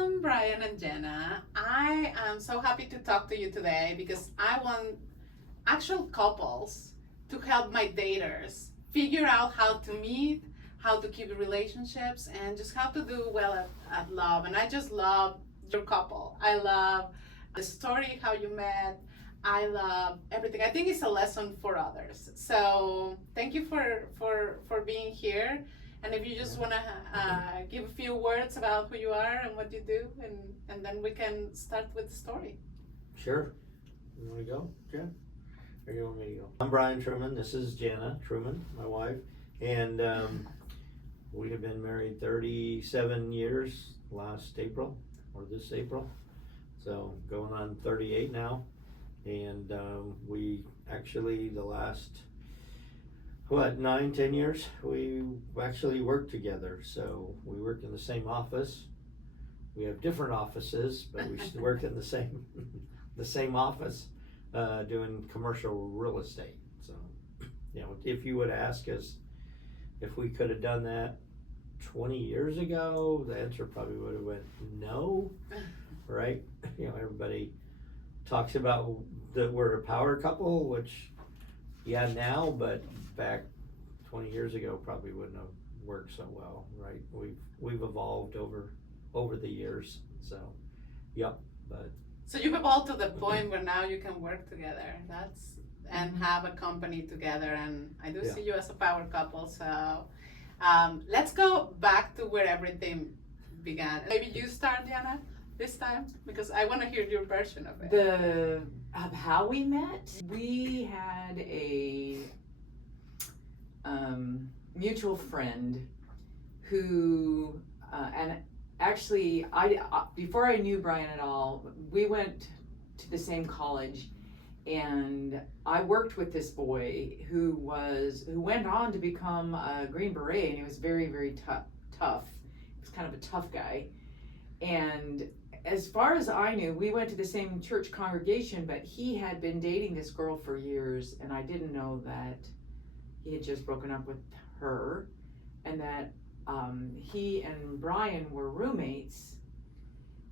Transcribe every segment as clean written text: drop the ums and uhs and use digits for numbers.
Welcome, Brian and Jenna. I am so happy to talk to you today because I want actual couples to help my daters figure out how to meet, how to keep relationships, and just how to do well at love. And I just love your couple. I love the story, how you met. I love everything. I think it's a lesson for others. So thank you for being here. And if you just want to give a few words about who you are and what you do, and then we can start with the story. Sure. You want to go, Jen? Or you want me to go? I'm Brian Truman. This is Jana Truman, my wife. And we have been married 37 years last April, or this April. So going on 38 now. And we actually, the last 9-10 years we actually work together. So we work in the same office. We have different offices, but we still work in the same office doing commercial real estate. So if you would ask us if we could have done that 20 years ago, the answer probably would have went no. Right? Everybody talks about that we're a power couple, which now, but back 20 years ago probably wouldn't have worked so well, right? We've evolved over the years, so but so you've evolved to the point where now you can work together. And have a company together, and I do see you as a power couple. So let's go back to where everything began. Maybe you start, Diana, this time, because I want to hear your version of it. Of how we met, we had a mutual friend who, and actually, before I knew Brian at all, we went to the same college, and I worked with this boy who went on to become a Green Beret, and he was very, very tough. He was kind of a tough guy, and as far as I knew, we went to the same church congregation, but he had been dating this girl for years, and I didn't know that he had just broken up with her, and that he and Brian were roommates,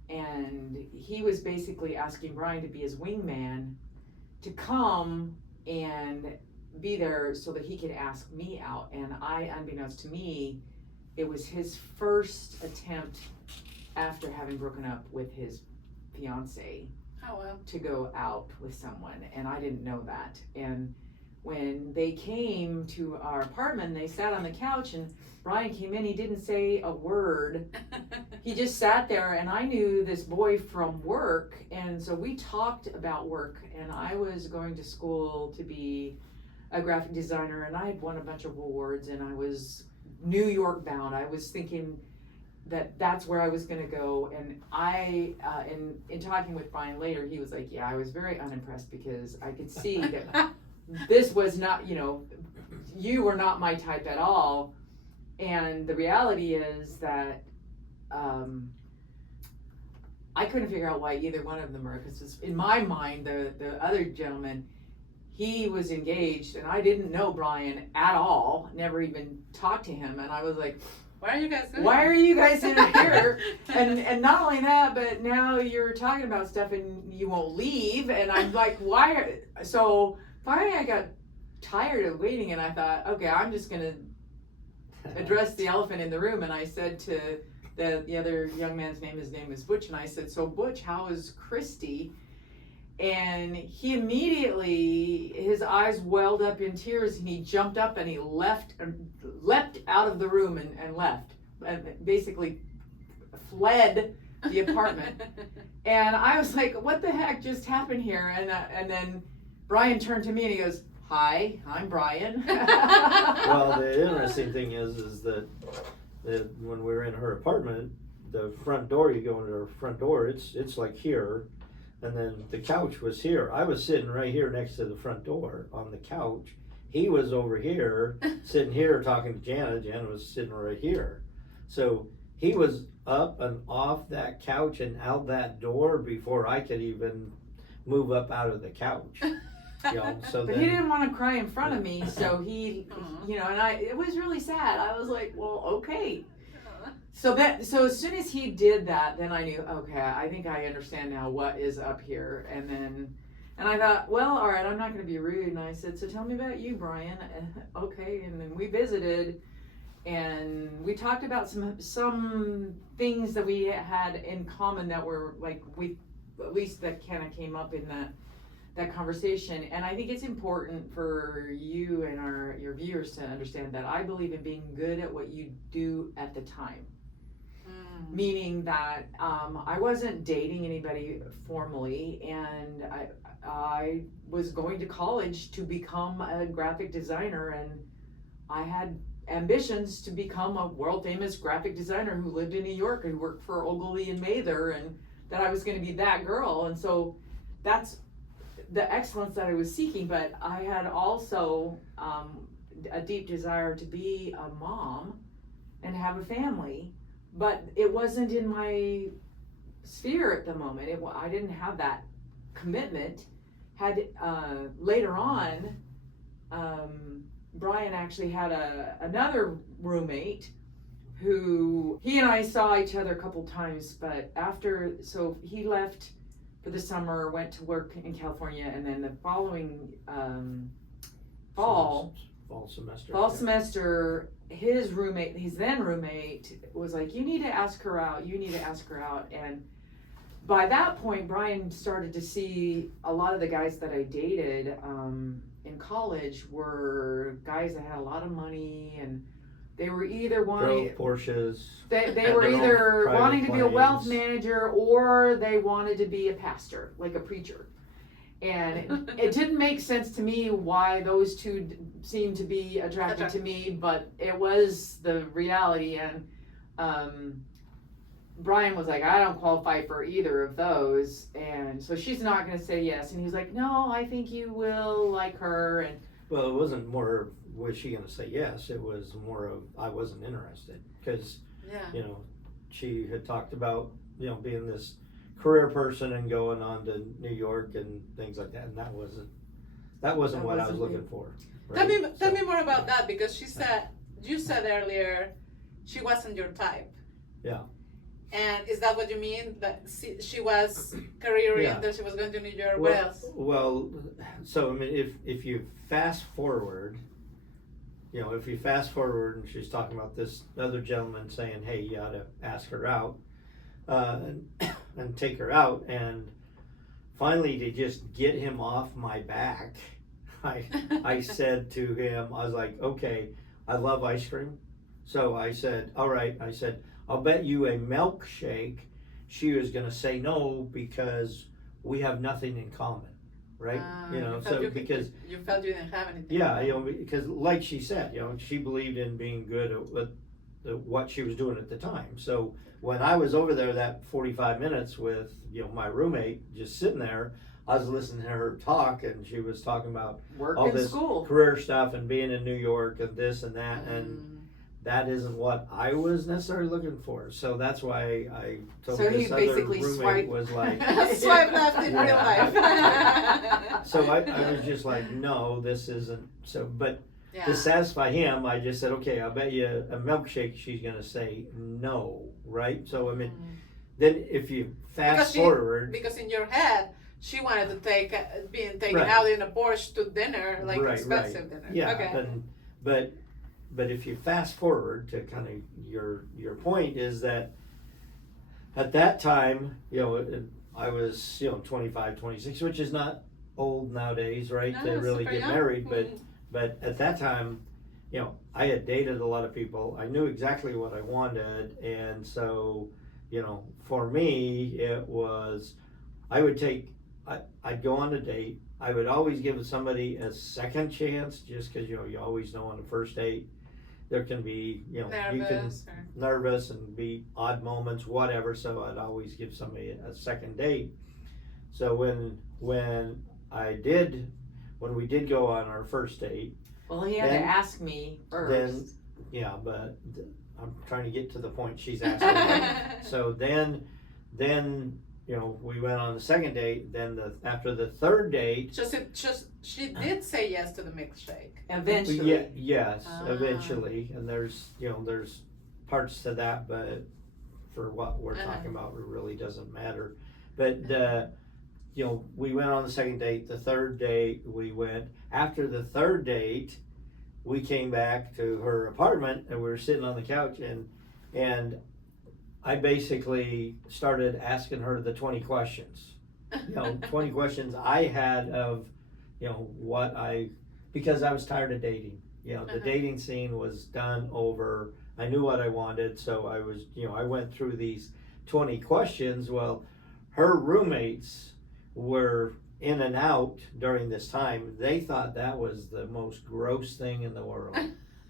and he was basically asking Brian to be his wingman to come and be there so that he could ask me out. And unbeknownst to me, it was his first attempt after having broken up with his fiance to go out with someone, and I didn't know that. And when they came to our apartment, they sat on the couch, and Brian came in. He didn't say a word. He just sat there, and I knew this boy from work, and so we talked about work. And I was going to school to be a graphic designer, and I had won a bunch of awards, and I was New York bound. I was thinking that's where I was going to go. And I, in talking with Brian later, he was like, I was very unimpressed because I could see that this was not, you were not my type at all. And the reality is that I couldn't figure out why either one of them were, because in my mind, the other gentleman, he was engaged, and I didn't know Brian at all, never even talked to him. And I was like, Why are you guys in here? And not only that, but now you're talking about stuff and you won't leave. And I'm like, why? So finally I got tired of waiting, and I thought, okay, I'm just going to address the elephant in the room. And I said to the other young man's name, his name is Butch, and I said, so Butch, how is Christy? And he immediately, his eyes welled up in tears, and he jumped up and he leapt out of the room and left, and basically fled the apartment. And I was like, what the heck just happened here? And then Brian turned to me and he goes, hi, I'm Brian. Well, the interesting thing is that when we were in her apartment, the front door, you go into her front door, it's like here. And then the couch was here. I was sitting right here next to the front door on the couch. He was over here, sitting here talking to Jana. Jana was sitting right here. So he was up and off that couch and out that door before I could even move up out of the couch. So but he didn't want to cry in front of me, so he, and it was really sad. I was like, well, okay. So as soon as he did that, then I knew, okay, I think I understand now what is up here. And I thought, well, all right, I'm not going to be rude. And I said, so tell me about you, Brian. Okay. And then we visited, and we talked about some things that we had in common that were like, at least that kind of came up in that conversation. And I think it's important for you and your viewers to understand that I believe in being good at what you do at the time. Meaning that I wasn't dating anybody formally, and I was going to college to become a graphic designer, and I had ambitions to become a world famous graphic designer who lived in New York and worked for Ogilvy and Mather, and that I was going to be that girl. And so that's the excellence that I was seeking. But I had also a deep desire to be a mom and have a family. But it wasn't in my sphere at the moment. I didn't have that commitment. Later on, Brian actually had another roommate who he and I saw each other a couple times. But so he left for the summer, went to work in California, and then the following fall semester, his then roommate was like, you need to ask her out. And by that point, Brian started to see a lot of the guys that I dated in college were guys that had a lot of money, and they were either wanting Porsches. They were either wanting to be a wealth manager, or they wanted to be a pastor, like a preacher. And it didn't make sense to me why those two seemed to be attracted to me, but it was the reality. And Brian was like, I don't qualify for either of those, and so she's not going to say yes. And he was like, no, I think you will like her. And well, it wasn't more of was she going to say yes, it was more of I wasn't interested, because she had talked about being this career person and going on to New York and things like that, and that wasn't what I was looking for. Right? Tell me more about that, because you said earlier she wasn't your type. Yeah. And is that what you mean? That she was career oriented, she was going to New York? What else? Well, so I mean, if you fast forward, and she's talking about this other gentleman saying, hey, you ought to ask her out, and take her out, and finally to just get him off my back, I said to him, I was like, okay, I love ice cream. So I said, all right, I'll bet you a milkshake she was going to say no, because we have nothing in common, right? Because you felt you didn't have anything. Yeah, because like she said, she believed in being good at what she was doing at the time. So when I was over there that 45 minutes with my roommate just sitting there, I was listening to her talk, and she was talking about work all and this school, career stuff, and being in New York and this and that, and that isn't what I was necessarily looking for. So that's why I told this other roommate was like, swipe left in real life. So I was just like, no, this isn't. So, but to satisfy him, I just said, okay, I'll bet you a milkshake she's gonna say no, right? So I mean, then if you fast forward, because in your head she wanted to being taken out in a Porsche to dinner, like expensive dinner. Yeah, okay. But if you fast forward to kind of your point is that at that time, I was 25, 26, which is not old nowadays, right? No, to really get young. married, but at that time, I had dated a lot of people. I knew exactly what I wanted, and so for me it was I'd go on a date. I would always give somebody a second chance, just because you always know on the first date there can be nervous and be odd moments, whatever. So I'd always give somebody a second date. So when we did go on our first date, well, he had to ask me first. But I'm trying to get to the point she's asking. So then we went on the second date. Then after the third date, she did say yes to the milkshake. Eventually. Yes, eventually. And there's parts to that, but for what we're talking about, it really doesn't matter. But you know, we went on the second date. The third date, we went. After the third date, we came back to her apartment, and we were sitting on the couch, and I basically started asking her the 20 questions. You know, 20 questions I had of, you know, because I was tired of dating. You know, the dating scene was done over. I knew what I wanted, so I was, you know, I went through these 20 questions. Well, her roommates were in and out during this time. They thought that was the most gross thing in the world.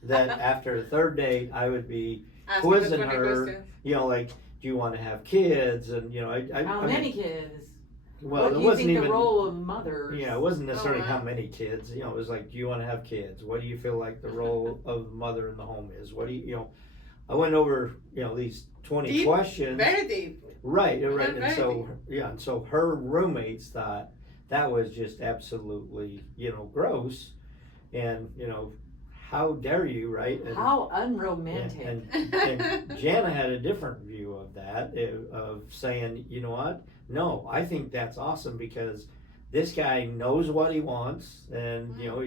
That after the third date, I would be quizzing her, you know, like, do you want to have kids? And, you know, How many kids? Well, what it do you wasn't think even the role of mother? Yeah, it wasn't necessarily wow. how many kids. You know, it was like, do you want to have kids? What do you feel like the role of mother in the home is? What do you know? I went over, you know, these 20 Deep, questions. very deep. Right, right. Very And so, yeah, and so her roommates thought that was just absolutely, you know, gross. And, you know, how dare you, right? And, How unromantic. and Jana had a different view of that, of saying, you know what? No, I think that's awesome because this guy knows what he wants, and you know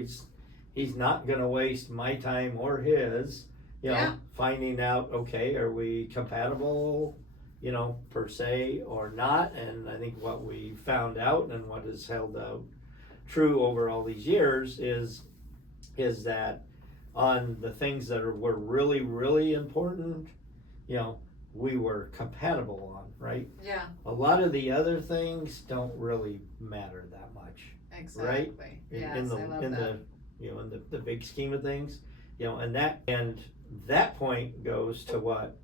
he's not going to waste my time or his. You know, Yeah. finding out, okay, are we compatible? You know, per se or not? And I think what we found out and what has held out true over all these years is that on the things that were really, really important, you know, we were compatible on, right? Yeah, A lot of the other things don't really matter that much. exactly. Yes, In I love that. the you know, in the big scheme of things, you know, and that point goes to what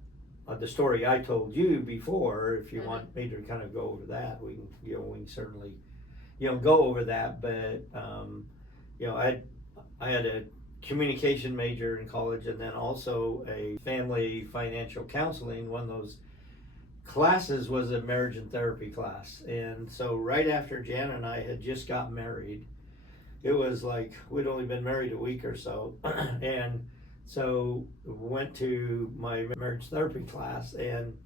the story I told you before. If you want me to kind of go over that, we can certainly, you know, go over that. But you know, I had a communication major in college, and then also a family financial counseling. One of those classes was a marriage and therapy class. And so right after Jan and I had just got married, it was like we'd only been married a week or so. And so went to my marriage therapy class, and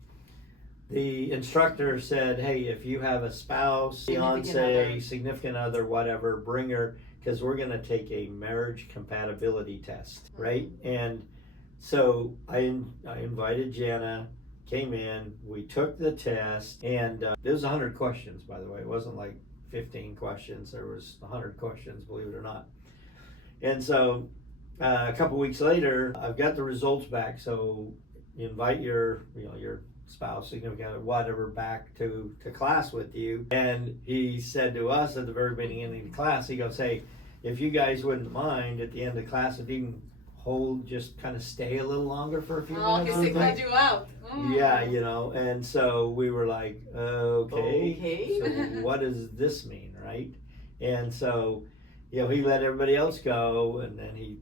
the instructor said, hey, if you have a spouse, fiance, significant other, whatever, bring her, because we're going to take a marriage compatibility test, right? And so I invited Jana, came in, we took the test, and it was 100 questions, by the way. It wasn't like 15 questions. There was 100 questions, believe it or not. And so a couple weeks later, I've got the results back. So you invite your spouse, significant other, whatever, back to class with you. And he said to us at the very beginning of the class, he goes, hey, if you guys wouldn't mind at the end of the class, if you can just kind of stay a little longer for a few minutes. He singled you out. Yeah, you know, and so we were like, okay. So what does this mean, right? And so, you know, he let everybody else go, and then he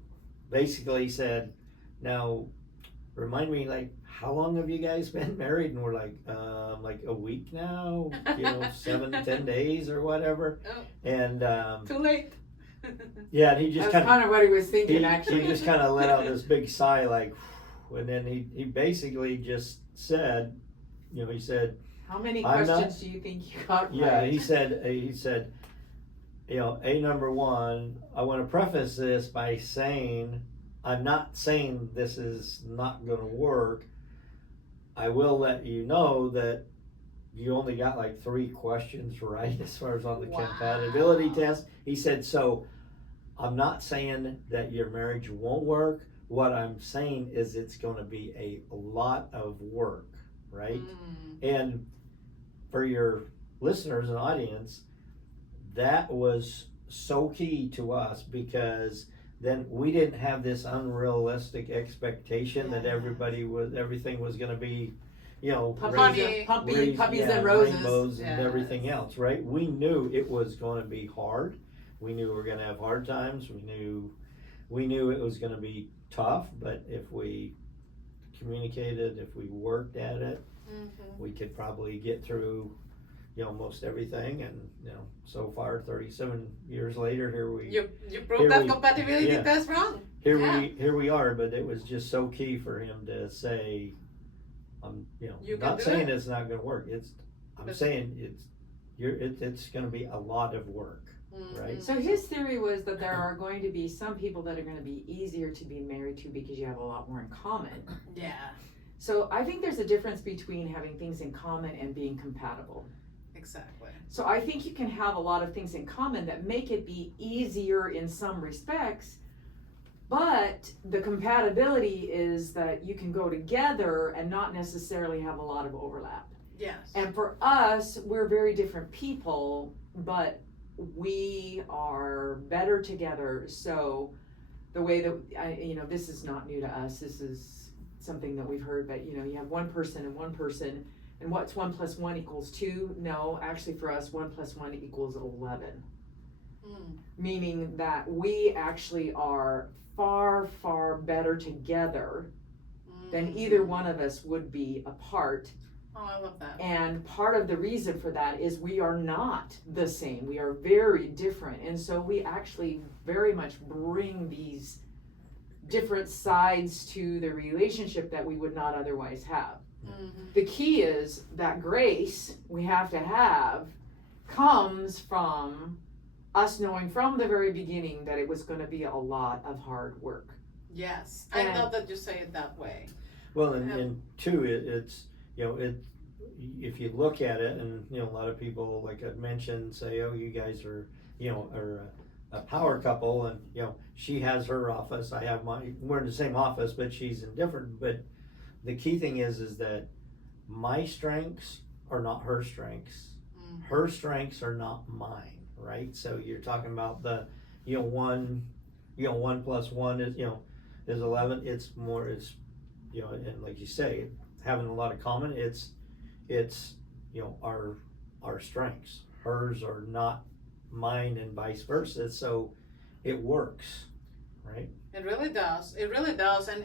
basically said, now, remind me, like, how long have you guys been married? And we're like a week now, you know, 7-10 days or whatever. Oh. And Too late. yeah, and he just That's kind of what he was thinking, actually. He just kind of let out this big sigh, like, and then he basically just said, you know, he said, how many questions do you think you got right? Yeah, he said, you know, number one, I want to preface this by saying, I'm not saying this is not going to work. I will let you know that you only got like 3 questions right as far as on the compatibility test. He said, so I'm not saying that your marriage won't work. What I'm saying is it's going to be a lot of work, right? And for your listeners and audience, that was so key to us, because then we didn't have this unrealistic expectation that everything was going to be, you know, puppies and roses, rainbows and everything else, right? We knew it was going to be hard. We knew we were going to have hard times. We knew it was going to be tough, but if we communicated, if we worked at it, we could probably get through most everything, and so far 37 years later, here we You proved that compatibility yeah. test wrong. Here we are. But it was just so key for him to say, You can not do saying it. it's not going to work. I'm saying it's going to be a lot of work, right? So his theory was that there are going to be some people that are going to be easier to be married to because you have a lot more in common. Yeah, So I think there's a difference between having things in common and being compatible. exactly. So I think you can have a lot of things in common that make it be easier in some respects, but the compatibility is that you can go together and not necessarily have a lot of overlap. Yes. And for us, we're very different people, but we are better together. So the way that this is not new to us. This is something that we've heard, but you have one person, and what's 1 + 1 = 2? No, actually for us, 1 + 1 = 11. Meaning that we actually are far, far better together than either one of us would be apart. Oh, I love that. And part of the reason for that is we are not the same. We are very different. And so we actually very much bring these different sides to the relationship that we would not otherwise have. The key is that grace we have to have comes from us knowing from the very beginning that it was going to be a lot of hard work. Yes, I love that you say it that way. Well, and two, it's if you look at it, and a lot of people, like I mentioned, say, oh, you guys are a power couple, and she has her office, I have mine. We're in the same office, but she's in different. But the key thing is that my strengths are not her strengths. Her strengths are not mine. Right, so you're talking about the, 1 + 1 is 11. It's more, and like you say, having a lot of common. It's our strengths. Hers are not mine, and vice versa. So it works, right? It really does. It really does. And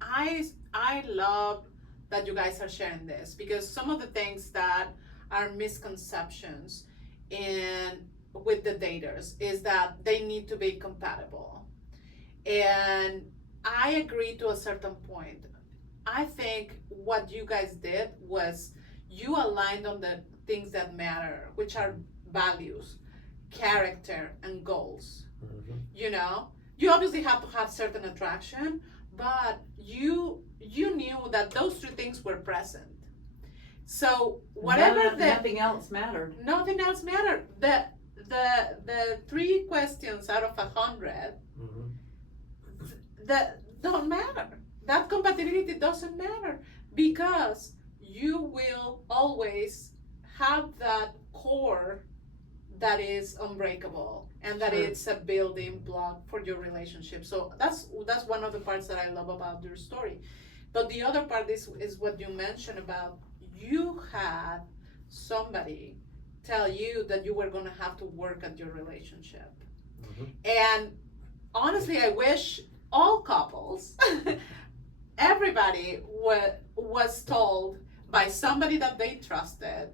I love that you guys are sharing this, because some of the things that are misconceptions with the daters is that they need to be compatible. And I agree to a certain point. I think what you guys did was you aligned on the things that matter, which are values, character, and goals. You obviously have to have certain attraction, but you knew that those 3 things were present. So whatever nothing else mattered. Nothing else mattered. The 3 questions out of 100 that don't matter. That compatibility doesn't matter, because you will always have that core that is unbreakable, and that it's a building block for your relationship. So that's one of the parts that I love about your story. But the other part is what you mentioned about you had somebody tell you that you were going to have to work at your relationship. And honestly, I wish all couples, everybody was told by somebody that they trusted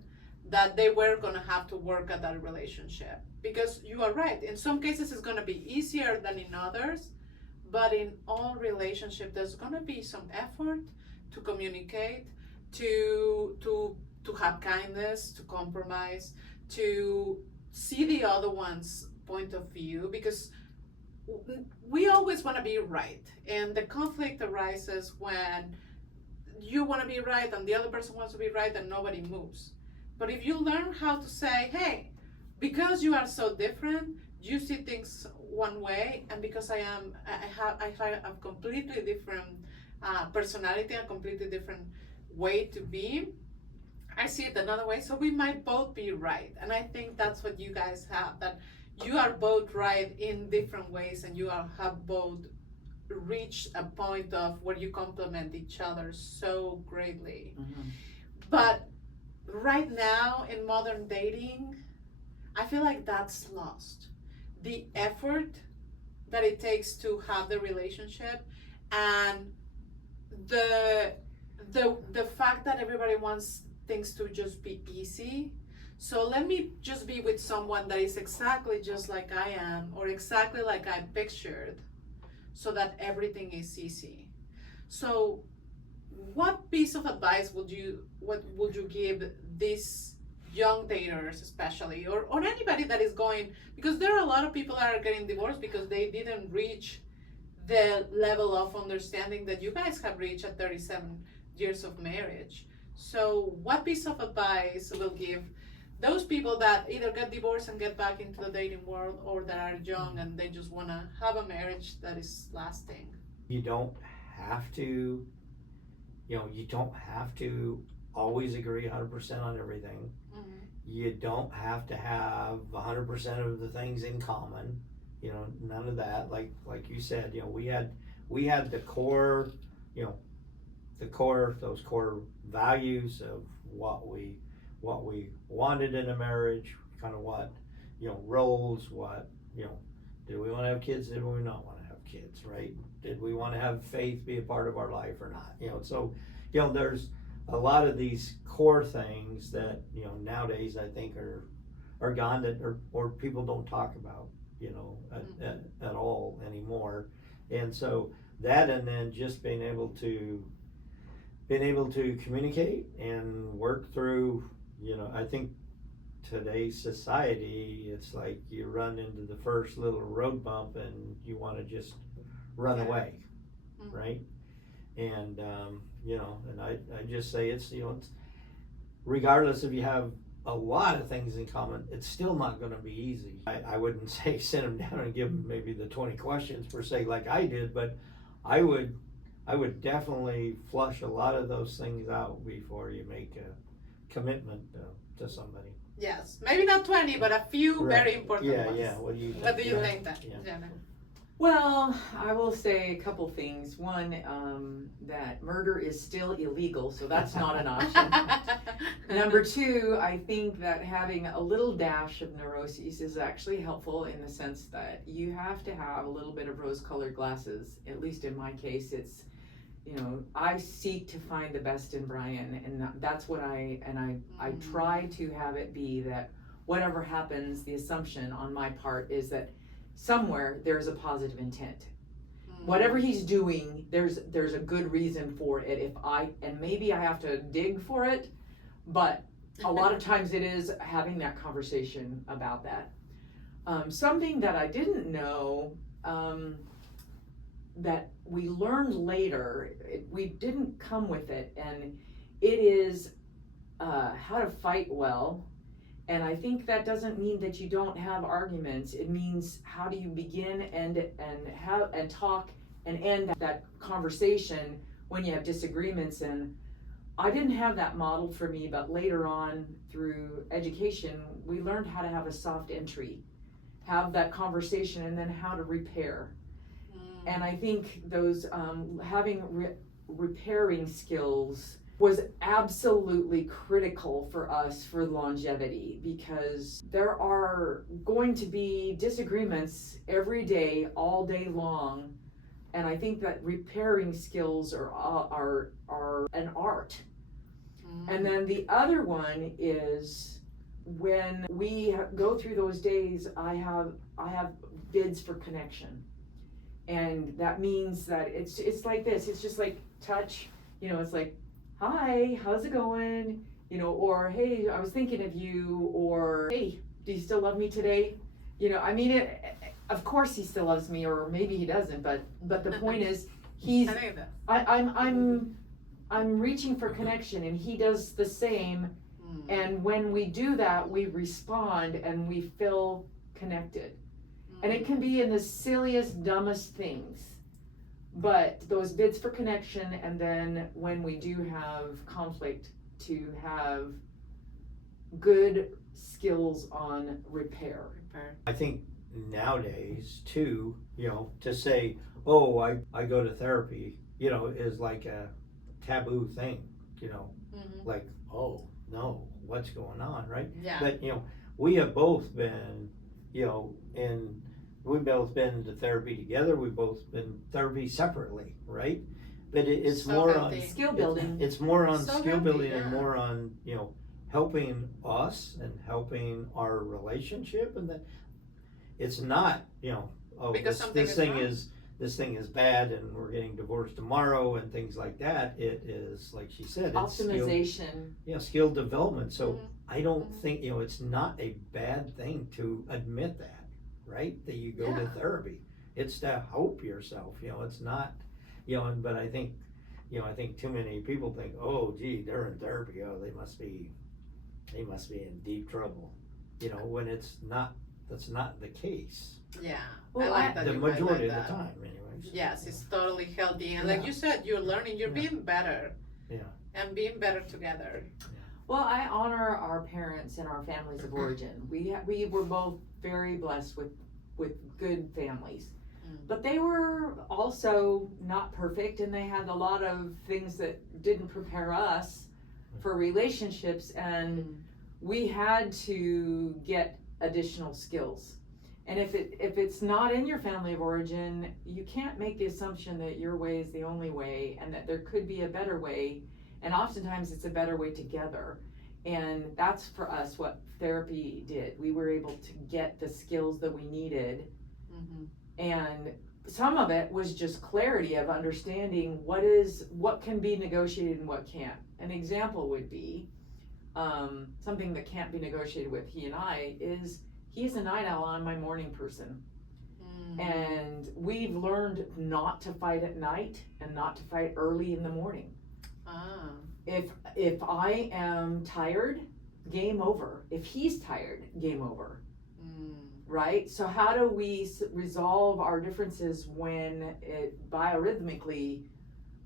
that they were going to have to work at that relationship. Because you are right, in some cases it's going to be easier than in others, but in all relationships there's going to be some effort to communicate, to have kindness, to compromise, to see the other one's point of view, because we always want to be right, and the conflict arises when you want to be right and the other person wants to be right and nobody moves. But if you learn how to say, hey, because you are so different, you see things one way, and because I have a completely different personality, a completely different way to be, I see it another way, so we might both be right. And I think that's what you guys have, that you are both right in different ways, and you have both reached a point of where you complement each other so greatly. But right now in modern dating, I feel like that's lost. The effort that it takes to have the relationship, and the fact that everybody wants things to just be easy. So let me just be with someone that is exactly just like I am, or exactly like I pictured, so that everything is easy. So what piece of advice what would you give these young daters, especially, or anybody that is going, because there are a lot of people that are getting divorced because they didn't reach the level of understanding that you guys have reached at 37 years of marriage. So what piece of advice will give those people that either get divorced and get back into the dating world, or that are young and they just want to have a marriage that is lasting? You don't have to, you don't have to always agree 100% on everything. Mm-hmm. You don't have to have 100% of the things in common. None of that. Like you said, we had the core, those core values of what we wanted in a marriage, kind of what, roles, what, did we want to have kids? Did we not want to have kids, right? Did we want to have faith be a part of our life or not? So, there's a lot of these core things that, nowadays I think are gone, that or people don't talk about, at all anymore. And so that, and then just being able to communicate and work through, I think today's society, it's like you run into the first little road bump and you want to just run away, right? And and I just say it's regardless if you have a lot of things in common, it's still not going to be easy. I wouldn't say send them down and give them maybe the 20 questions per se like I did, but I would definitely flush a lot of those things out before you make a commitment to somebody. Yes, maybe not 20, but a few very important ones. Yeah. What do you think? What do you think, Jenna? Well, I will say a couple things. One, that murder is still illegal, so that's not an option. Number two, I think that having a little dash of neuroses is actually helpful, in the sense that you have to have a little bit of rose-colored glasses. At least in my case, it's, I seek to find the best in Brian, and that's what I try to have it be that whatever happens, the assumption on my part is that somewhere there's a positive intent. Whatever he's doing, there's a good reason for it. And maybe I have to dig for it, but a lot of times it is having that conversation about that. Something that I didn't know, that we learned later, we didn't come with it, and it is how to fight well. And I think that doesn't mean that you don't have arguments. It means how do you begin and talk and end that conversation when you have disagreements. And I didn't have that modeled for me, but later on through education, we learned how to have a soft entry, have that conversation, and then how to repair. And I think those having repairing skills was absolutely critical for us for longevity, because there are going to be disagreements every day, all day long, and I think that repairing skills are an art. And then the other one is, when we go through those days, I have bids for connection, and that means that it's like this. It's just like touch. It's like, hi, how's it going? Or hey, I was thinking of you, or hey, do you still love me today? Of course he still loves me, or maybe he doesn't, but the point is, I'm reaching for connection, and he does the same. And when we do that, we respond and we feel connected. And it can be in the silliest, dumbest things. But those bids for connection, and then when we do have conflict, to have good skills on repair. I think nowadays too, to say, oh, I go to therapy, is like a taboo thing, like, oh no, what's going on, right? Yeah. But we have both been, we've both been into therapy together. We've both been therapy separately, right? But it's So more healthy. on Skill building. It's more on So skill healthy, building, yeah. and more on helping us and helping our relationship, and that it's not, oh, Because something this is thing wrong. this thing is bad and we're getting divorced tomorrow and things like that. It is, like she said, it's Optimization. skill development. So Mhm. I don't Mhm. think, it's not a bad thing to admit that, right? That you go to Yeah. therapy. It's to help yourself, it's not, but I think, I think too many people think, oh, gee, they're in therapy. Oh, they must be in deep trouble, when that's not the case. Yeah, Well, I like that. The you majority highlight of the that. time, anyways. Yes, it's totally healthy, and like Yeah. you said, you're learning, you're Yeah. being better. Yeah. And being better together. Well, I honor our parents and our families of origin. We were both very blessed with good families. But they were also not perfect, and they had a lot of things that didn't prepare us for relationships, and we had to get additional skills. And if it's not in your family of origin, you can't make the assumption that your way is the only way and that there could be a better way. And oftentimes it's a better way together. And that's for us what therapy did. We were able to get the skills that we needed. Mm-hmm. And some of it was just clarity of understanding what can be negotiated and what can't. An example would be something that can't be negotiated with he and I is he's a night owl, I'm my morning person. And we've learned not to fight at night and not to fight early in the morning. If I am tired, game over. If he's tired, game over. Right? So how do we resolve our differences when biorhythmically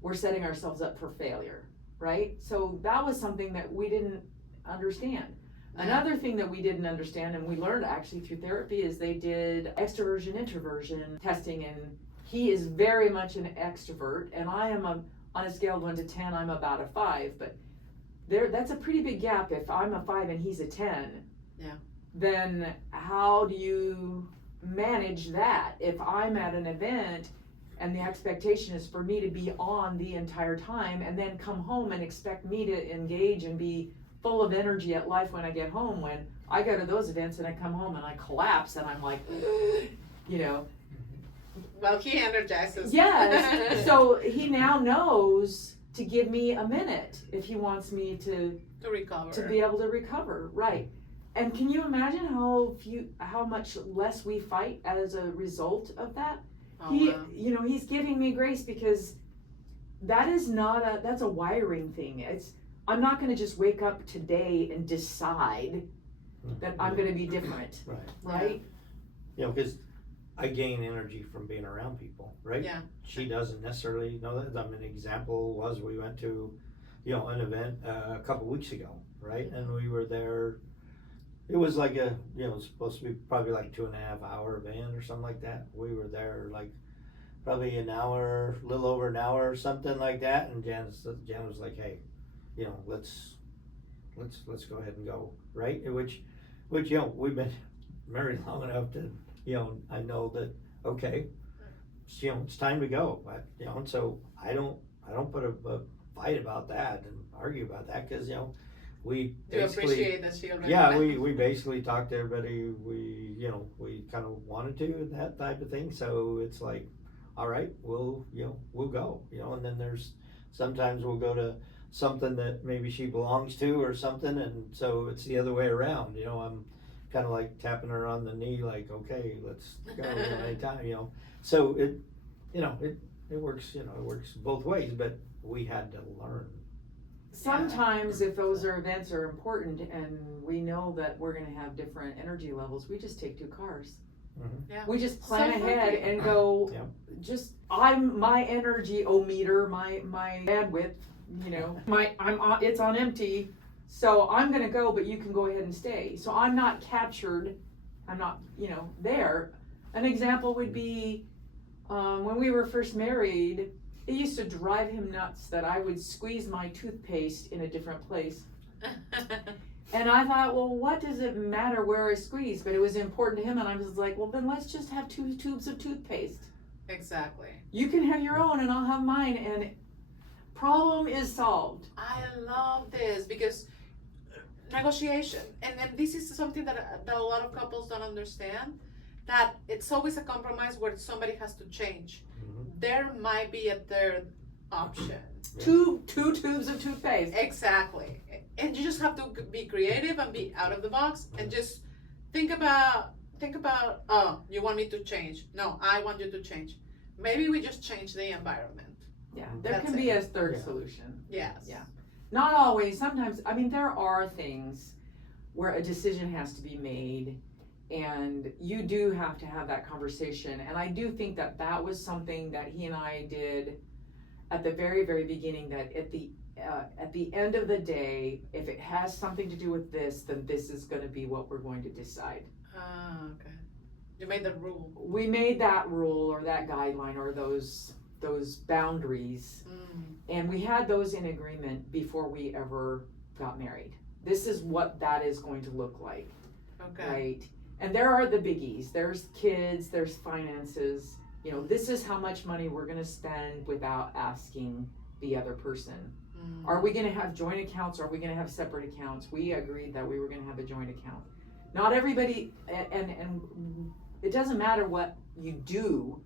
we're setting ourselves up for failure, right? So that was something that we didn't understand. Another thing that we didn't understand, and we learned actually through therapy, is they did extroversion introversion testing, and he is very much an extrovert, and I am on a scale of 1 to 10, I'm about a 5, but that's a pretty big gap. If I'm a 5 and he's a 10, then how do you manage that? If I'm at an event and the expectation is for me to be on the entire time and then come home and expect me to engage and be full of energy at life when I get home, when I go to those events and I come home and I collapse and I'm like, Well, he energizes. Yes. So he now knows to give me a minute if he wants me to recover. To be able to recover, right. And can you imagine how much less we fight as a result of that? Wow. He's giving me grace because that's a wiring thing. I'm not going to just wake up today and decide that I'm going to be different. Right? Because I gain energy from being around people, right? Yeah. She doesn't necessarily know that. I mean, an example was we went to, an event a couple weeks ago, right? And we were there. It was like supposed to be probably like 2.5 hour event or something like that. We were there like probably an hour, a little over an hour or something like that. And Jan was like, hey, let's go ahead and go, right? Which we've been married long enough to, I know that, okay, it's time to go. But, and so I don't put a fight about that and argue about that because, we appreciate that she already yeah, went. we basically talked to everybody we kind of wanted to, and that type of thing. So it's like, all right, we'll go, and then there's sometimes we'll go to something that maybe she belongs to or something, and so it's the other way around. I'm kind of like tapping her on the knee, like, okay, let's go anytime, So it works, it works both ways, but we had to learn. Sometimes if those events are important and we know that we're going to have different energy levels, we just take 2 cars. Yeah. We just plan So ahead and go, I'm my energy meter, my bandwidth, it's on empty, so I'm going to go, but you can go ahead and stay. So I'm not captured, I'm not, there. An example would be when we were first married, it used to drive him nuts that I would squeeze my toothpaste in a different place. And I thought, well, what does it matter where I squeeze? But it was important to him, and I was like, well, then let's just have 2 tubes of toothpaste. Exactly. You can have your own, and I'll have mine, and problem is solved. I love this because negotiation. And this is something that a lot of couples don't understand, that it's always a compromise where somebody has to change. There might be a third option. Two tubes of toothpaste. Exactly. And you just have to be creative and be out of the box and just think about, oh, you want me to change? No, I want you to change. Maybe we just change the environment. Yeah, there That's can be it. a third solution. Yes. Yeah. Not always. Sometimes, I mean, there are things where a decision has to be made, and you do have to have that conversation. And I do think that that was something that he and I did at the very, very beginning, that at the end of the day, if it has something to do with this, then this is going to be what we're going to decide. Ah, okay. You made the rule. We made that rule or that guideline or those boundaries, and we had those in agreement before we ever got married. This is what that is going to look like. Okay. Right? And there are the biggies. There's kids, there's finances. You know, this is how much money we're going to spend without asking the other person. Are we going to have joint accounts, or are we going to have separate accounts? We agreed that we were going to have a joint account. Not everybody, and it doesn't matter what you do.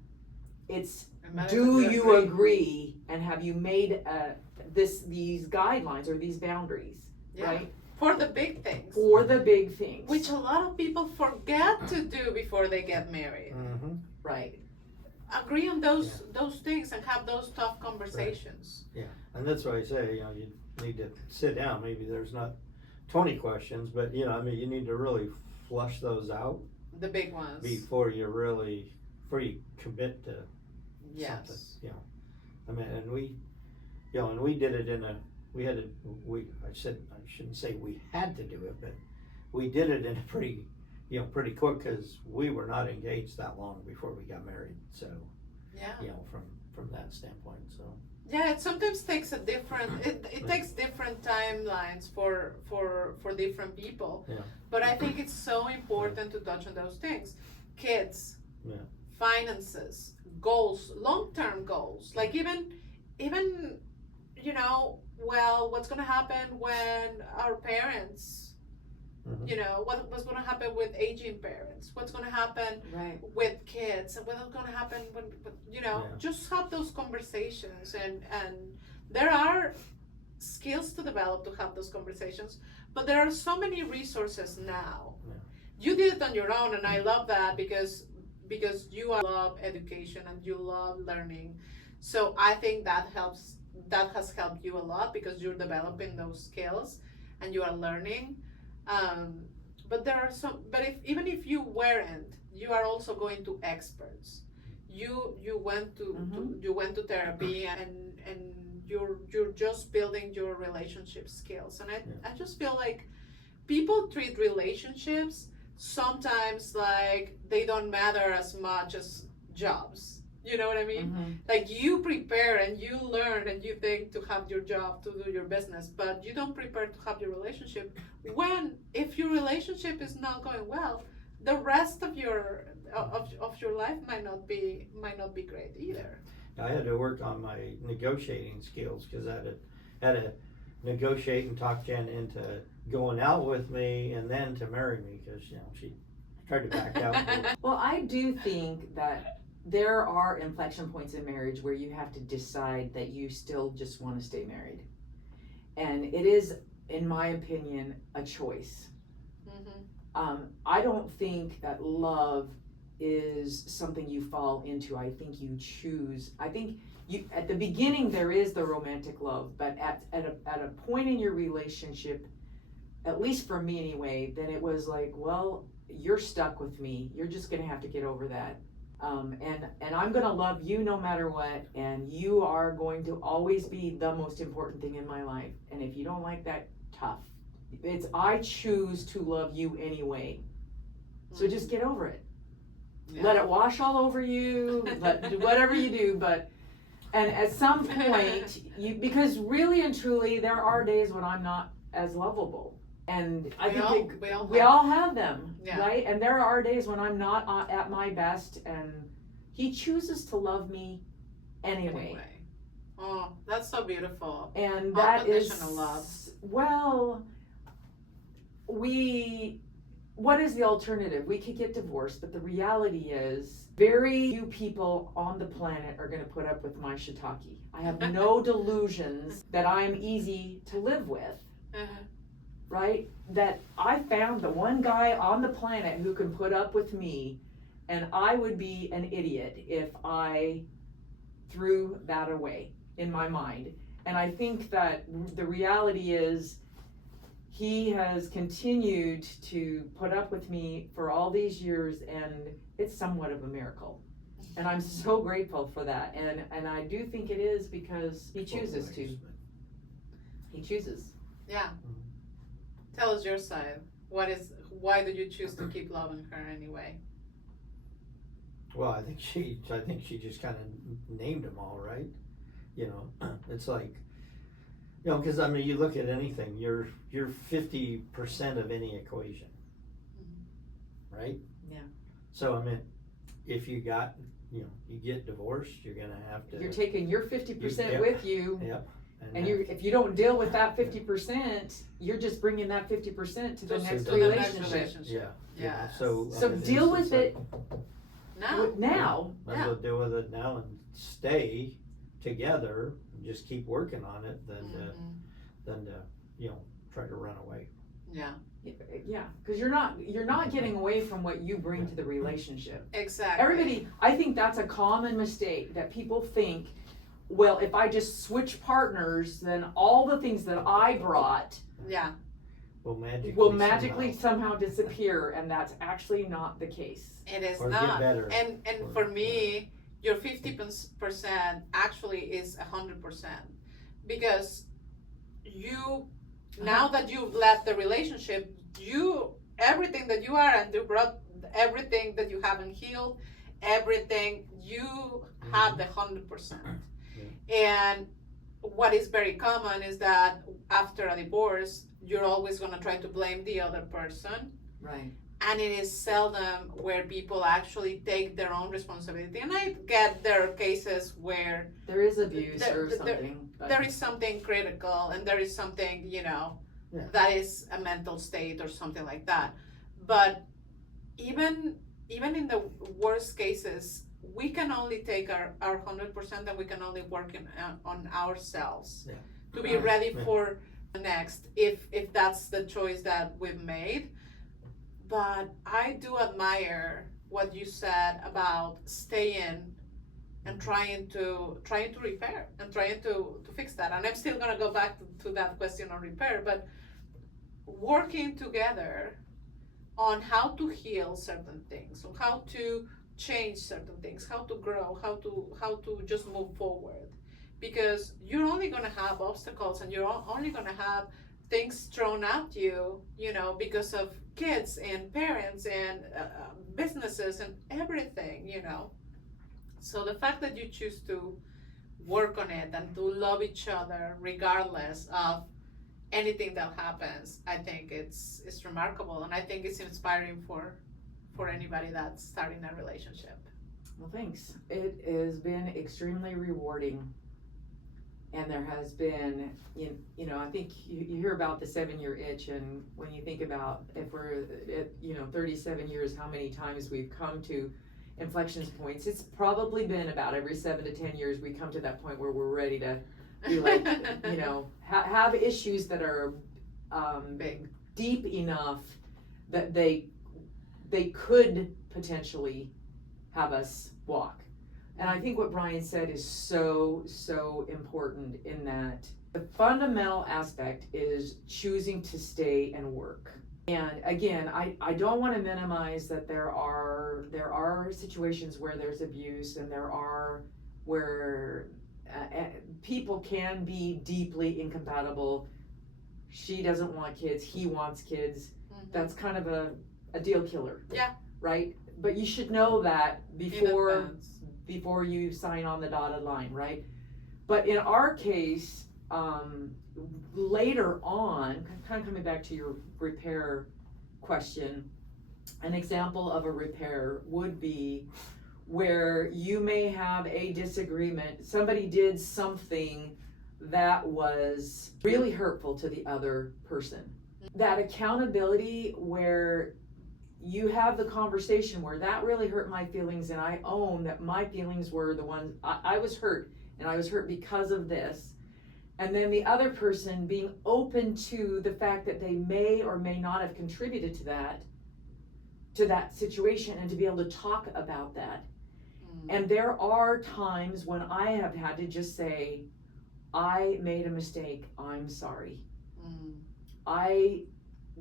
It's, do you agree, and have you made these guidelines or these boundaries, right? For the big things. For the big things. Which a lot of people forget to do before they get married. Right. Agree on those things and have those tough conversations. Right. Yeah, and that's why I say, you know, you need to sit down. Maybe there's not 20 questions, but you know, I mean, you need to really flush those out. The big ones. Before you commit to something. You know, I mean, and we did it I shouldn't say we had to do it, but we did it in a pretty quick, because we were not engaged that long before we got married. So, you know, from that standpoint, so. Yeah, it sometimes takes a different, it takes different timelines for different people. Yeah. But I think it's so important to touch on those things. Kids, finances, goals, long-term goals. Like even, you know, well, what's going to happen when our parents, you know, what's going to happen with aging parents? What's going to happen with kids? And what's going to happen when, you know, just have those conversations. And there are skills to develop to have those conversations, but there are so many resources now. You did it on your own, and I love that because you love education and you love learning. So I think that has helped you a lot, because you're developing those skills and you are learning. But there are even if you weren't, you are also going to experts. You went to therapy, and you're just building your relationship skills. And I just feel like people treat relationships sometimes like they don't matter as much as jobs. You know what I mean? Like you prepare and you learn and you think to have your job, to do your business, but you don't prepare to have your relationship. If your relationship is not going well, the rest of your life might not be great either. I had to work on my negotiating skills, because I had to negotiate and talk Jen into going out with me and then to marry me, because you know she tried to back out. Well, I do think that there are inflection points in marriage where you have to decide that you still just want to stay married, and it is, in my opinion, a choice. I don't think that love is something you fall into. I think you choose. I think at the beginning there is the romantic love, but at a point in your relationship, at least for me anyway, then it was like, well, you're stuck with me. You're just gonna have to get over that. And I'm gonna love you no matter what, and you are going to always be the most important thing in my life. And if you don't like that, tough. I choose to love you anyway. So just get over it. Let it wash all over you, do whatever you do, and at some point, because really and truly, there are days when I'm not as lovable. And I think we all have them, right? And there are days when I'm not at my best, and he chooses to love me anyway. Oh, that's so beautiful. And that is love. Well, what is the alternative? We could get divorced, but the reality is very few people on the planet are going to put up with my shiitake. I have no delusions that I'm easy to live with, right? That I found the one guy on the planet who can put up with me, and I would be an idiot if I threw that away in my mind. And I think that the reality is he has continued to put up with me for all these years, and it's somewhat of a miracle. And I'm so grateful for that. And I do think it is because he chooses to. He chooses. Yeah. Tell us your side. Why did you choose to keep loving her anyway? Well, I think she just kind of named them all, right? You know, it's like, you know, because I mean, you look at anything, you're 50% of any equation, right? Yeah. So I mean, if you get divorced, you're gonna have to. You're taking your 50% Yep. with you. Yep. And if you don't deal with that 50%, you're just bringing that 50% to the Just next to the next relationship. relationship. Yeah. you know, Yes. So So I mean, deal it's with it Now. now. Might as well deal with it now and stay together and just keep working on it than to you know, try to run away. Yeah. Yeah, because you're not getting away from what you bring to the relationship. Exactly. Everybody, I think that's a common mistake that people think, well, if I just switch partners, then all the things that I brought Yeah. Will magically somehow disappear, and that's actually not the case. It is Or not. get better. And for me, your 50% actually is 100%, because you, now that you've left the relationship, everything that you are, and you brought everything that you haven't healed, everything, you have the 100%. And what is very common is that after a divorce, you're always going to try to blame the other person. Right. And it is seldom where people actually take their own responsibility. And I get there are cases where There is abuse or something. there is something critical, and there is something, you know, that is a mental state or something like that. But even in the worst cases, we can only take our 100%, and we can only work on ourselves to be ready for the next, if that's the choice that we've made. But I do admire what you said about staying and trying to repair and trying to fix that. And I'm still gonna go back to that question on repair, but working together on how to heal certain things, on how to change certain things, how to grow, how to just move forward. Because you're only gonna have obstacles, and you're only gonna have things thrown at you, you know, because of kids and parents and businesses and everything, you know. So the fact that you choose to work on it and to love each other regardless of anything that happens, I think it's remarkable, and I think it's inspiring for anybody that's starting a relationship. Well, thanks. It has been extremely rewarding. And there has been, you know, I think you hear about the 7-year itch, and when you think about if we're at, 37 years, how many times we've come to inflection points, it's probably been about every 7 to 10 years we come to that point where we're ready to be like, have issues that are Big. deep enough that they could potentially have us walk. And I think what Brian said is so, so important, in that the fundamental aspect is choosing to stay and work. And again, I don't want to minimize that there are situations where there's abuse, and there are where people can be deeply incompatible. She doesn't want kids, he wants kids. Mm-hmm. That's kind of a deal killer. Yeah. Right? But you should know that before you sign on the dotted line, right? But in our case, later on, kind of coming back to your repair question, an example of a repair would be where you may have a disagreement. Somebody did something that was really hurtful to the other person. That accountability where you have the conversation where that really hurt my feelings, and I own that my feelings were the ones I was hurt, and I was hurt because of this. And then the other person being open to the fact that they may or may not have contributed to that situation, and to be able to talk about that. And there are times when I have had to just say, I made a mistake, I'm sorry. I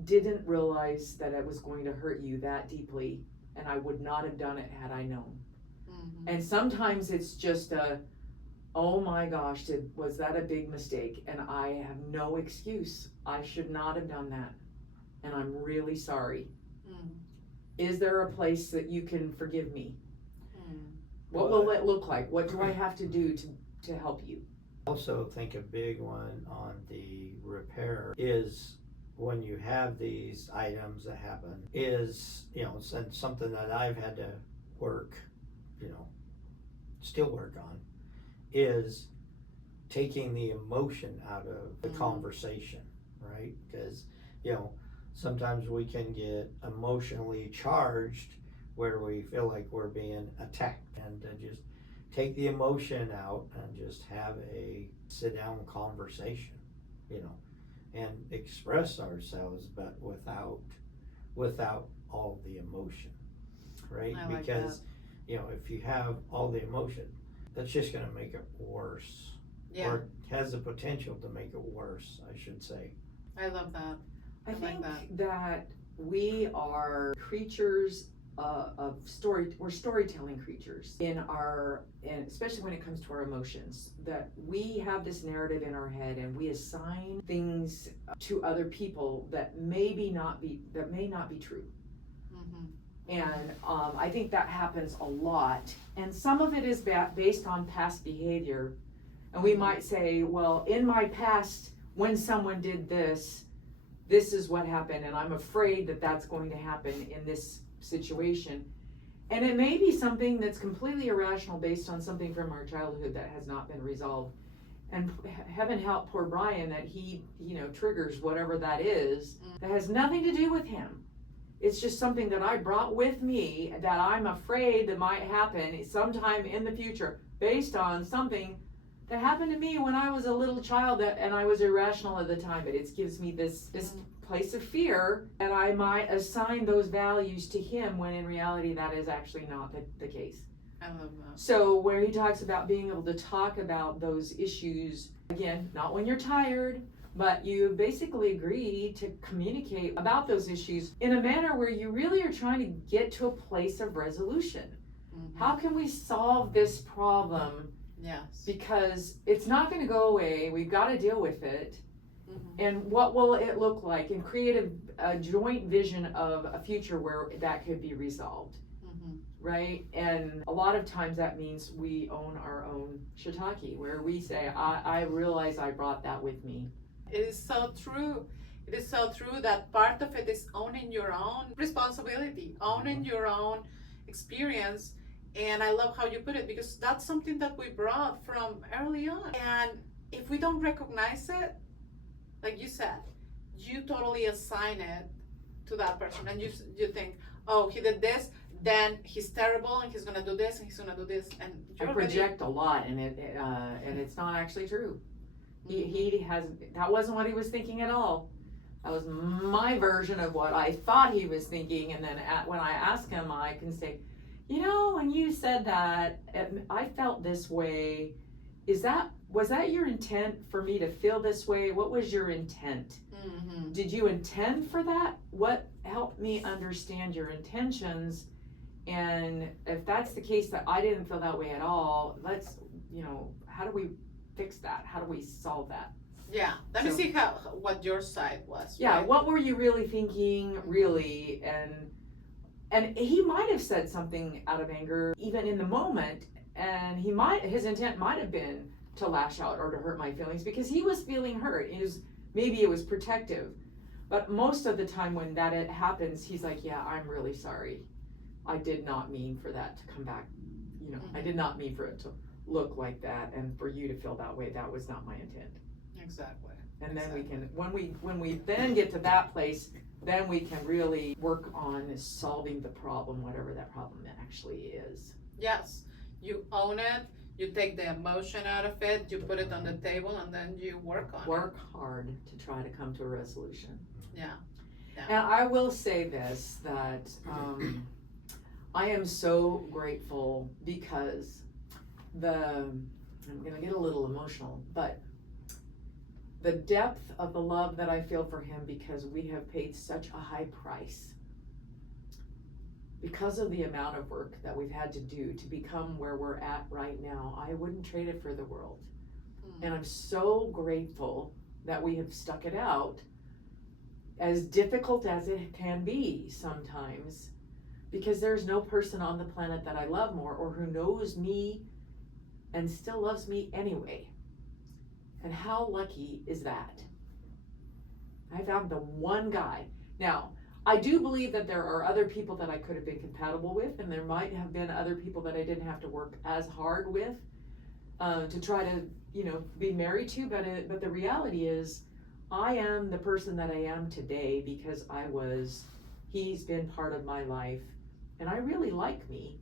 didn't realize that it was going to hurt you that deeply, and I would not have done it had I known. And sometimes it's just oh my gosh, was that a big mistake? And I have no excuse. I should not have done that, and I'm really sorry. Is there a place that you can forgive me? What will it look like? What do I have to do to help you? Also think a big one on the repair is when you have these items that happen is, something that I've had to work, still work on, is taking the emotion out of the conversation, right? Because, sometimes we can get emotionally charged where we feel like we're being attacked, and to just take the emotion out and just have a sit down conversation, and express ourselves, but without all the emotion, right? Like because if you have all the emotion, that's just going to make it worse. Yeah. Or has the potential to make it worse, I should say. I love that. I think like that we are creatures of story. We're storytelling creatures and especially when it comes to our emotions, that we have this narrative in our head, and we assign things to other people that may not be true. And I think that happens a lot, and some of it is based on past behavior. And we might say, well, in my past, when someone did this is what happened, and I'm afraid that that's going to happen in this situation. And it may be something that's completely irrational based on something from our childhood that has not been resolved. And heaven help poor Brian that he, triggers whatever that is, that has nothing to do with him. It's just something that I brought with me that I'm afraid that might happen sometime in the future based on something that happened to me when I was a little child, and I was irrational at the time. But it gives me this place of fear, and I might assign those values to him when in reality that is actually not the case. I love that. So where he talks about being able to talk about those issues, again, not when you're tired, but you basically agree to communicate about those issues in a manner where you really are trying to get to a place of resolution. How can we solve this problem? Yes. Because it's not going to go away. We've got to deal with it. And what will it look like? And create a joint vision of a future where that could be resolved. Right? And a lot of times that means we own our own shiitake, where we say, I realize I brought that with me. It is so true. It is so true that part of it is owning your own responsibility, owning your own experience. And I love how you put it, because that's something that we brought from early on. And if we don't recognize it, like you said, you totally assign it to that person, and you think, oh, he did this, then he's terrible, and he's gonna do this, and he's gonna do this, and I project a lot, and it's not actually true. He has, that wasn't what he was thinking at all. That was my version of what I thought he was thinking, and then when I ask him, I can say, when you said that, I felt this way. Was that your intent for me to feel this way? What was your intent? Did you intend for that? What helped me understand your intentions? And if that's the case, that I didn't feel that way at all, let's, how do we fix that? How do we solve that? Yeah, let me see what your side was. Yeah, right? what were you really thinking, really? And he might have said something out of anger, even in the moment, and his intent might have been to lash out or to hurt my feelings, because he was feeling hurt. Maybe it was protective, but most of the time when that happens, he's like, yeah, I'm really sorry. I did not mean for that to come back. I did not mean for it to look like that, and for you to feel that way. That was not my intent. Exactly. And then we Exactly. can, when we then get to that place, then we can really work on solving the problem, whatever that problem actually is. Yes, you own it, you take the emotion out of it, you put it on the table, and then you work on Work hard to try to come to a resolution. Yeah. And I will say this, that I am so grateful because I'm gonna get a little emotional, but the depth of the love that I feel for him, because we have paid such a high price because of the amount of work that we've had to do to become where we're at right now. I wouldn't trade it for the world. And I'm so grateful that we have stuck it out, as difficult as it can be sometimes, because there's no person on the planet that I love more, or who knows me and still loves me anyway. And how lucky is that? I found the one guy. Now, I do believe that there are other people that I could have been compatible with, and there might have been other people that I didn't have to work as hard with to try to, be married to. But the reality is, I am the person that I am today because he's been part of my life, and I really like me.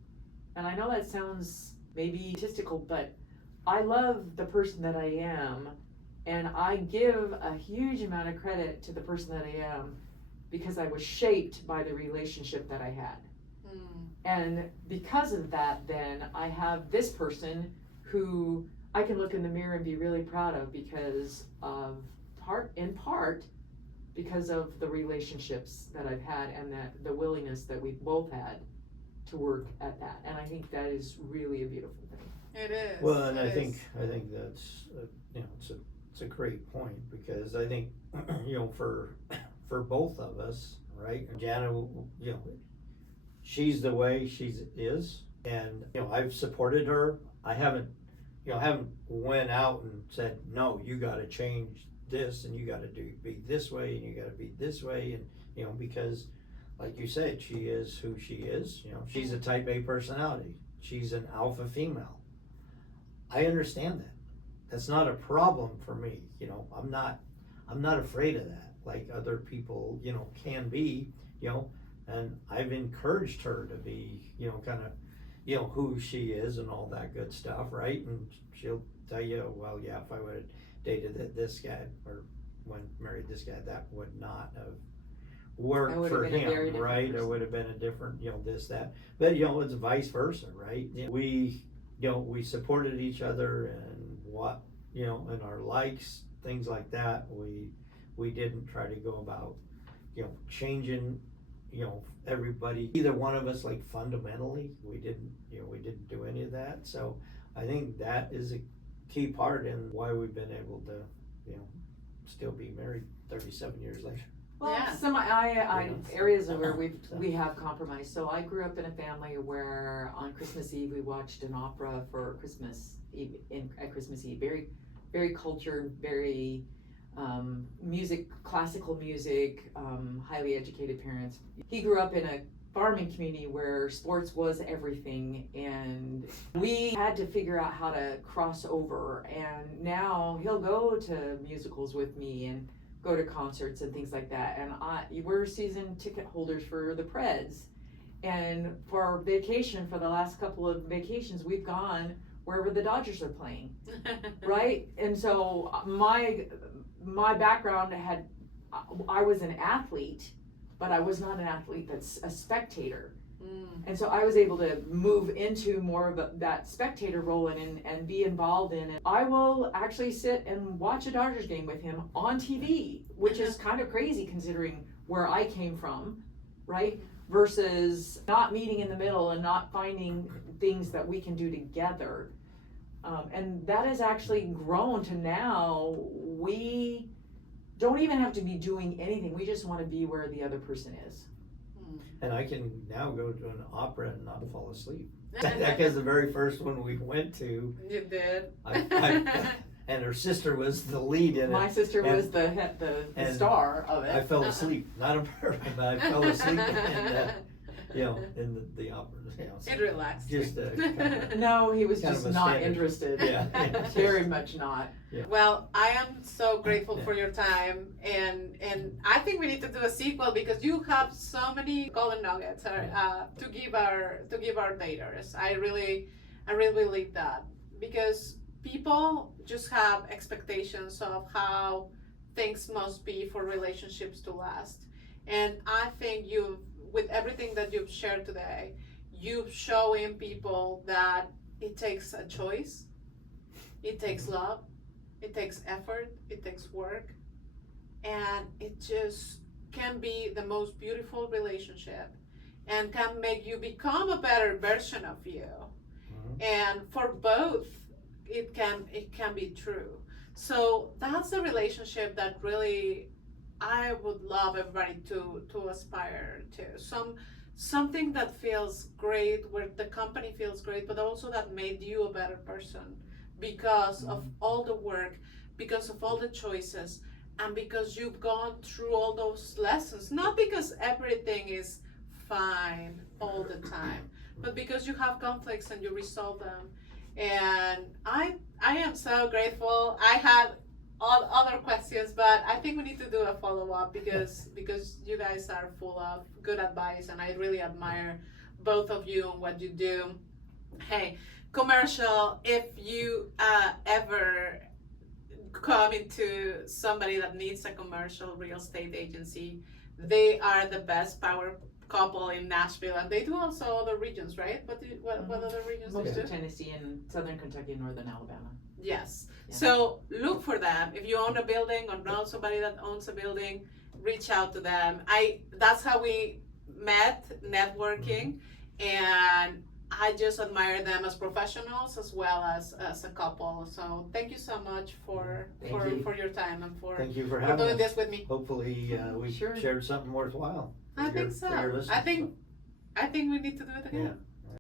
And I know that sounds maybe egotistical, but I love the person that I am, and I give a huge amount of credit to the person that I am because I was shaped by the relationship that I had. And because of that, then I have this person who I can look in the mirror and be really proud of, because of in part because of the relationships that I've had, and the willingness that we've both had to work at that. And I think that is really a beautiful thing. It is. Well, and I is. think that's it's a great point, because I think for both of us, right? Jana, she's the way she is, and I've supported her. I haven't went out and said, no, you got to change this, and you got to be this way, and you got to be this way, and because like you said, she is who she is. She's a type A personality. She's an alpha female. I understand that. That's not a problem for me. I'm not afraid of that, like other people, can be, and I've encouraged her to be, kind of, who she is and all that good stuff, right? And she'll tell you, well, yeah, if I would have dated this guy or married this guy, that would not have worked for him, right? It would have been a different, this, that. But, it's vice versa, right? We supported each other, and what, and our likes, things like that. We didn't try to go about, changing, everybody, either one of us, like fundamentally. We didn't do any of that. So I think that is a key part in why we've been able to, still be married 37 years later. Well, Yeah. some areas where we have compromised. So I grew up in a family where on Christmas Eve we watched an opera for Christmas Eve at Christmas Eve. Very, very cultured, very classical music, highly educated parents. He grew up in a farming community where sports was everything, and we had to figure out how to cross over. And now he'll go to musicals with me and go to concerts and things like that. And we're season ticket holders for the Preds. And for our vacation, for the last couple of vacations, we've gone wherever the Dodgers are playing, right? And so my background I was an athlete, but I was not an athlete that's a spectator. And so I was able to move into more of that spectator role and be involved in it. I will actually sit and watch a Dodgers game with him on TV, which is kind of crazy considering where I came from, right? Versus not meeting in the middle and not finding things that we can do together. And that has actually grown to now we don't even have to be doing anything. We just want to be where the other person is. And I can now go to an opera and not fall asleep. Because the very first one we went to, You did. and her sister was the lead in it. My sister was the and star of it. I fell asleep, not on purpose, but I fell asleep, in the opera, so It relaxed. just No, he was Kind just of a not standard. interested. Yeah. Very much not. Well, I am so grateful for your time, and I think we need to do a sequel because you have so many golden nuggets to give our daters. I really believe that because people just have expectations of how things must be for relationships to last, and I think with everything that you've shared today, you've shown people that it takes a choice, it takes love. It takes effort, it takes work, and it just can be the most beautiful relationship and can make you become a better version of you. And for both, it can be true. So that's the relationship that really I would love everybody to aspire to. Something that feels great, where the company feels great, but also that made you a better person because of all the work, because of all the choices, and because you've gone through all those lessons. Not because everything is fine all the time, but because you have conflicts and you resolve them. And I am so grateful. I had all other questions, but I think we need to do a follow-up because you guys are full of good advice, and I really admire both of you and what you do. Hey, commercial, if you ever come into somebody that needs a commercial real estate agency, they are the best power couple in Nashville, and they do also other regions, right? What other regions do Most you of do? Tennessee and southern Kentucky and northern Alabama. Yes. Yeah. So look for them. If you own a building or know somebody that owns a building, reach out to them. That's how we met, networking, and I just admire them as professionals as well as a couple. So thank you so much for Thank you. for your time and for Thank you for doing having us. this with me. Hopefully, we Sure. shared something worthwhile. I for think your- so. for your listeners. I think we need to do it again. Yeah.